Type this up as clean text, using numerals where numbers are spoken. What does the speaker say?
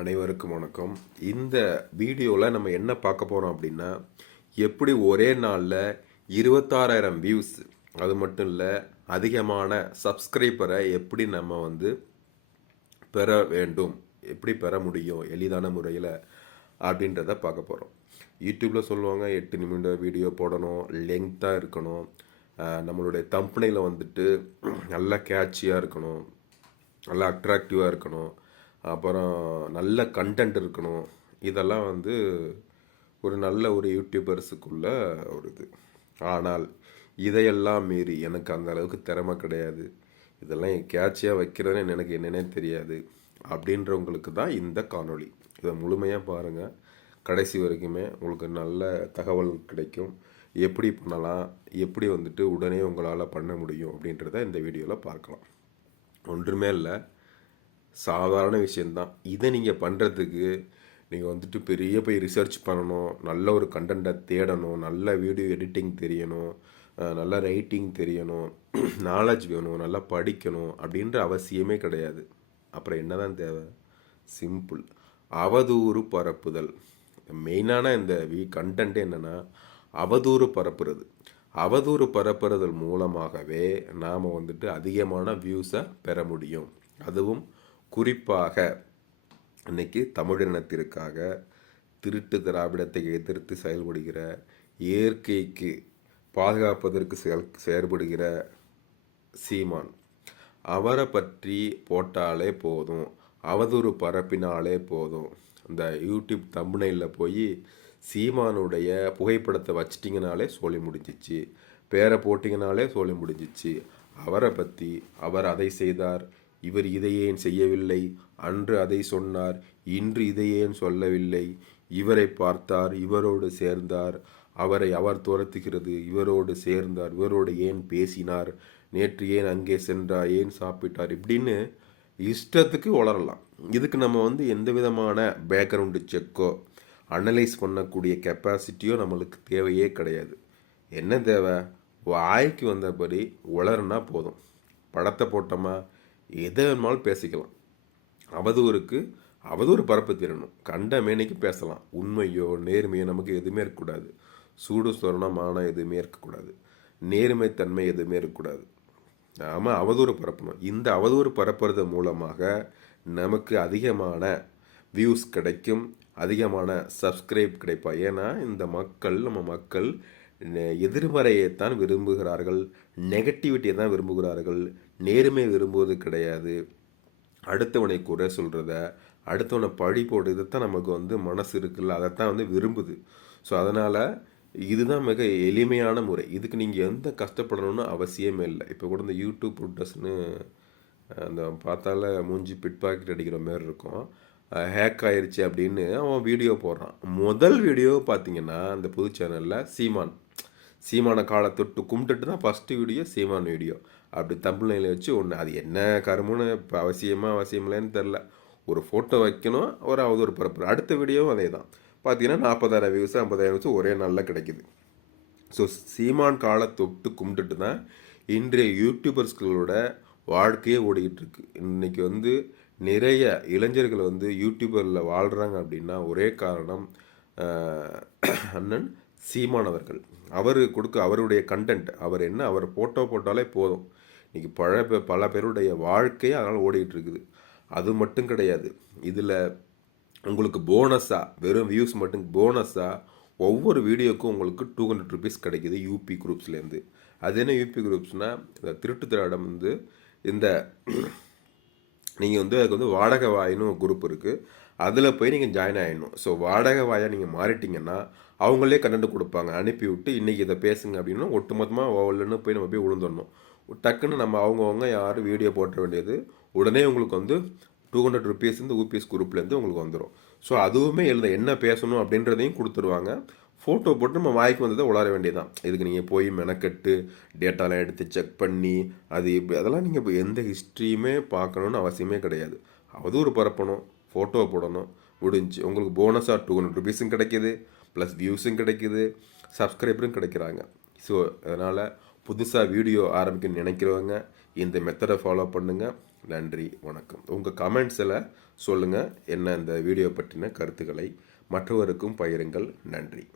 அனைவருக்கும் வணக்கம். இந்த வீடியோவில் நம்ம என்ன பார்க்க போகிறோம் அப்படின்னா, எப்படி ஒரே நாளில் 26,000 வியூஸ், அது மட்டும் இல்லை அதிகமான சப்ஸ்கிரைபரை எப்படி நம்ம பெற வேண்டும், எப்படி பெற முடியும் எளிதான முறையில் அப்படின்றத பார்க்க போகிறோம். யூடியூப்பில் சொல்லுவாங்க 8 நிமிட வீடியோ போடணும், லெங்க்த்தாக இருக்கணும், நம்மளுடைய தம்பனையில் நல்லா கேட்சியாக இருக்கணும், நல்லா அட்ராக்டிவாக இருக்கணும், அப்புறம் நல்ல கண்டென்ட் இருக்கணும். இதெல்லாம் ஒரு நல்ல ஒரு யூடியூபர்ஸுக்குள்ள ஒரு இது. ஆனால் இதையெல்லாம் மீறி எனக்கு அந்த அளவுக்கு திறமை கிடையாது, இதெல்லாம் என் கேட்சியாக வைக்கிறதுன்னு எனக்கு என்னென்னே தெரியாது அப்படின்றவங்களுக்கு தான் இந்த காணொளி. இதை முழுமையாக பாருங்கள், கடைசி வரைக்குமே உங்களுக்கு நல்ல தகவல் கிடைக்கும். எப்படி பண்ணலாம், எப்படி உடனே உங்களால் பண்ண முடியும் அப்படின்றத இந்த வீடியோவில் பார்க்கலாம். ஒன்றுமே இல்லை, சாதாரண விஷயந்தான். இதை நீங்கள் பண்ணுறதுக்கு நீங்கள் பெரிய போய் ரிசர்ச் பண்ணணும், நல்ல ஒரு கண்டென்ட்டை தேடணும், நல்ல வீடியோ எடிட்டிங் தெரியணும், நல்ல ரைட்டிங் தெரியணும், நாலேஜ் வேணும், நல்லா படிக்கணும் அப்படின்ற அவசியமே கிடையாது. அப்புறம் என்ன தான் தேவை? சிம்பிள், அவதூறு பரப்புதல். மெயினான இந்த கண்டென்ட் என்னென்னா அவதூறு பரப்புறது. அவதூறு பரப்புறதல் மூலமாகவே நாம் அதிகமான வியூஸை பெற முடியும். அதுவும் குறிப்பாக இன்னைக்கு தமிழினத்திற்காக திருட்டு திராவிடத்தை எதிர்த்து செயல்படுகிற, இயற்கைக்கு பாதுகாப்பதற்கு செயல்படுகிற சீமான், அவரை பற்றி போட்டாலே போதும், அவதூறு பரப்பினாலே போதும், இந்த யூடியூப் தம்பனையில் போய் சீமானுடைய புகைப்படத்தை வச்சிட்டிங்கனாலே சொல்லி முடிஞ்சிச்சு, பேரை போட்டிங்கனாலே சொல்லி முடிஞ்சிச்சு. அவரை பற்றி அவர் அதை செய்தார், இவர் இதை ஏன் செய்யவில்லை, அன்று அதை சொன்னார், இன்று இதை ஏன் சொல்லவில்லை, இவரை பார்த்தார், இவரோடு சேர்ந்தார், அவரை அவர் துரத்துகிறது, இவரோடு சேர்ந்தார், இவரோடு ஏன் பேசினார், நேற்று ஏன் அங்கே சென்றார், ஏன் சாப்பிட்டார், இப்படின்னு இஷ்டத்துக்கு வளரலாம். இதுக்கு நம்ம எந்த விதமான பேக்ரவுண்டு செக்கோ அனலைஸ் பண்ணக்கூடிய கெப்பாசிட்டியோ நம்மளுக்கு தேவையே கிடையாது. என்ன தேவை? வாய்க்கு வந்தபடி உளறுனா போதும். படத்தை போட்டோமா, எதை வேணுமாலும் பேசிக்கலாம். அவதூறு பரப்பு தரணும், கண்ட மேனிக்கு பேசலாம். உண்மையோ நேர்மையோ நமக்கு எதுவுமே இருக்கக்கூடாது. சூடு சொரணமான எதுவுமே இருக்கக்கூடாது, நேர்மைத்தன்மை எதுவுமே இருக்கக்கூடாது. நாம் அவதூறு பரப்பணும். இந்த அவதூறு பரப்புறது மூலமாக நமக்கு அதிகமான வியூஸ் கிடைக்கும், அதிகமான சப்ஸ்கிரைப் கிடைப்பா. ஏன்னா நம்ம மக்கள் எதிர்மறையைத்தான் விரும்புகிறார்கள், நெகட்டிவிட்டியை தான் விரும்புகிறார்கள், நேர்மை விரும்புவது கிடையாது. அடுத்தவனை குறை சொல்கிறத, அடுத்தவனை பழி போடுறது, இதைத்தான் நமக்கு மனசு இருக்குல்ல, அதைத்தான் விரும்புது. ஸோ அதனால் இதுதான் மிக எளிமையான முறை. இதுக்கு நீங்கள் எந்த கஷ்டப்படணும்னு அவசியமே இல்லை. இப்போ கூட இந்த யூடியூப் புட்டஸ்ன்னு அந்த பார்த்தால மூஞ்சி பிட் பாக்கெட் அடிக்கிற மாதிரி இருக்கும், ஹேக் ஆயிடுச்சு அப்படின்னு அவன் வீடியோ போடுறான். முதல் வீடியோ பார்த்தீங்கன்னா அந்த புது சேனலில் சீமான காலை தொட்டு கும்பிட்டுட்டு தான் ஃபஸ்ட்டு வீடியோ சீமான் வீடியோ. அப்படி தம்புநிலையில் வச்சு ஒன்று, அது என்ன கருமுன்னு இப்போ அவசியமில்லைன்னு தெரில, ஒரு ஃபோட்டோ வைக்கணும், ஒரு அவதூறு பரப்புற. அடுத்த வீடியோவும் அதே தான் பார்த்தீங்கன்னா 40,000 வியூஸ் 50,000 வியூஸ் ஒரே நாளில் கிடைக்கிது. ஸோ சீமான் காலை தொட்டு கும்பிட்டுட்டு தான் இன்றைய யூடியூபர்ஸ்களோட வாழ்க்கையே ஓடிக்கிட்டு இருக்கு. இன்றைக்கி நிறைய இளைஞர்கள் யூடியூபரில் வாழ்கிறாங்க அப்படின்னா ஒரே காரணம் அண்ணன் சீமான் அவர்கள். அவருடைய கண்டென்ட், அவர் ஃபோட்டோ போட்டாலே போதும், இன்றைக்கி பல பேருடைய வாழ்க்கையே அதனால் ஓடிக்கிட்டு இருக்குது. அது மட்டும் கிடையாது, இதில் உங்களுக்கு போனஸாக, வெறும் வியூஸ் மட்டும் போனஸாக ஒவ்வொரு வீடியோக்கும் உங்களுக்கு 200 ருபீஸ் கிடைக்கிது யூபி குரூப்ஸ்லேருந்து. அது என்ன யூபி குரூப்ஸ்னால், இந்த திருட்டு திராடம் இந்த நீங்கள் அதுக்கு வாடகை வாயின்னு ஒரு குரூப் இருக்குது, அதில் போய் நீங்கள் ஜாயின் ஆகிடணும். ஸோ வாடகை வாயாக நீங்கள் மாறிட்டிங்கன்னா அவங்களே கண்டென்ட் கொடுப்பாங்க, அனுப்பி விட்டு இன்றைக்கி இதை பேசுங்க அப்படின்னா ஒட்டுமொத்தமாக ஓவல்னு போய் நம்ம போய் விழுந்துடணும். டக்குன்னு நம்ம அவங்கவுங்க யாரும் வீடியோ போட்ட வேண்டியது, உடனே உங்களுக்கு 200 ருபீஸ் இந்த யூபிஎஸ் குரூப்லேருந்து உங்களுக்கு வந்துடும். ஸோ அதுவுமே என்ன பேசணும் அப்படின்றதையும் கொடுத்துருவாங்க. ஃபோட்டோ போட்டு நம்ம வாய்க்கு வந்ததை உளர வேண்டியதான். இதுக்கு நீங்கள் போய் மெனக்கட்டு டேட்டாலாம் எடுத்து செக் பண்ணி அது அதெல்லாம் நீங்கள் இப்போ எந்த ஹிஸ்ட்ரியுமே பார்க்கணுன்னு அவசியமே கிடையாது. அவதூறு பரப்பணும், ஃபோட்டோ போடணும், முடிஞ்சு. உங்களுக்கு போனஸாக 200 ருபீஸும் கிடைக்கிது, ப்ளஸ் வியூஸும் கிடைக்கிது, சப்ஸ்கிரைபரும் கிடைக்கிறாங்க. ஸோ அதனால் புதுசாக வீடியோ ஆரம்பிக்கணும்னு நினைக்கிறவங்க இந்த மெத்தடை ஃபாலோ பண்ணுங்கள். நன்றி, வணக்கம். உங்கள் கமெண்ட்ஸில் சொல்லுங்கள் என்ன இந்த வீடியோ பற்றின கருத்துக்களை மற்றவருக்கும் பகிருங்கள். நன்றி.